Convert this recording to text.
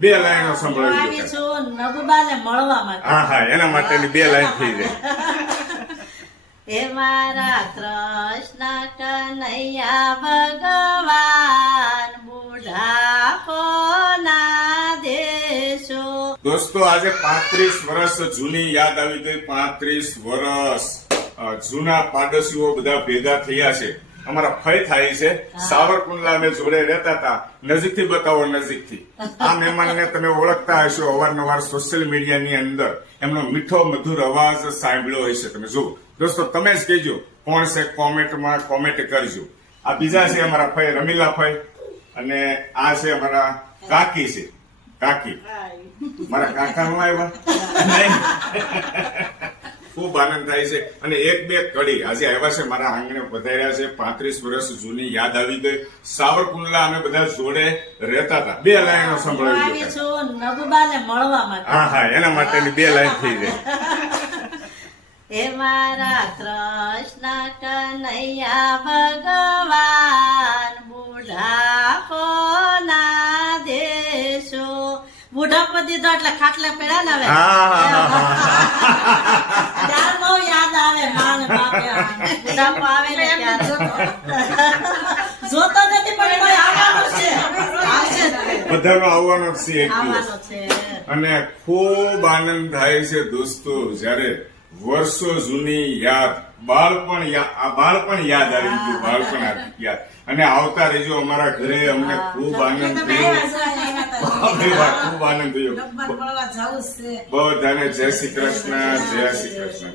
બે લાઈનો સંભળાવી આવી છું નબુબાને મળવા માટે. હા હા, એના માટેની બે લાઈન થઈ જાય. હે મારા કૃષ્ણ કનૈયા ભગવાન બુઢાપોના દેશો. દોસ્તો, આજે 35 વર્ષ જૂની યાદ આવી ગઈ. 35 વર્ષ જૂના પાડોશીઓ બધા ભેગા થયા છે. અમારા ફઈ થાય છે સાવરકુંડલા, અમે જોડે રહેતા હતા. નજીકથી બતાવો, નજીકથી. આ મહેમાનને તમે ઓળખતા હશો, અવારનવાર સોશિયલ મીડિયાની અંદર એમનો મીઠો મધુર અવાજ સાંભળ્યો હશે. તમે જુઓ દોસ્તો, તમે જ કહેજો કોણ છે, કોમેન્ટમાં કોમેન્ટ કરજો. આ બીજા છે અમારા ફઈ, રમીલા ફઈ, અને આ છે અમારા કાકી છે, કાકી. મારા કાકા નું આવ્યા નહીં. ખૂબ આનંદ થાય છે. અને એક બે કડી આજે આવ્યા છે, મારા આંગણે પધાર્યા છે. 35 વર્ષ જૂની યાદ આવી ગઈ. સાવરકુંડલા અમે બધા જોડે રહેતા હતા. બે લાઈનો સંભળાવી આવી છું નબુબાને મળવા માટે. હા હા, એના માટેની બે લાઈન થઈ જાય. હે મારા કૃષ્ણ કનૈયા ભગવાન બુઢાપોના દેશો. બુઢાપો દીધો એટલે ખાટલે પડ્યા ને હવે. ત્યારનો યાદ આવે માને બાપે. બુઢાપો આવે ને ત્યારે જોતો નથી પણ કોઈ આવવાનો છે. આવશે જ. બધાનો આવવાનો જ છે એક દિવસ. આવવાનો છે. અને ખૂબ આનંદ થાય છે દોસ્તો, જયારે વર્ષો જૂની યાદ, બાળપણ યાદ આવી ગયું. બાળપણ યાદ. અને આવતા રહેજો અમારા ઘરે. અમને ખૂબ આનંદ થયો. ખૂબ આનંદ થયો. બધાને જય શ્રી કૃષ્ણ, જય શ્રી કૃષ્ણ.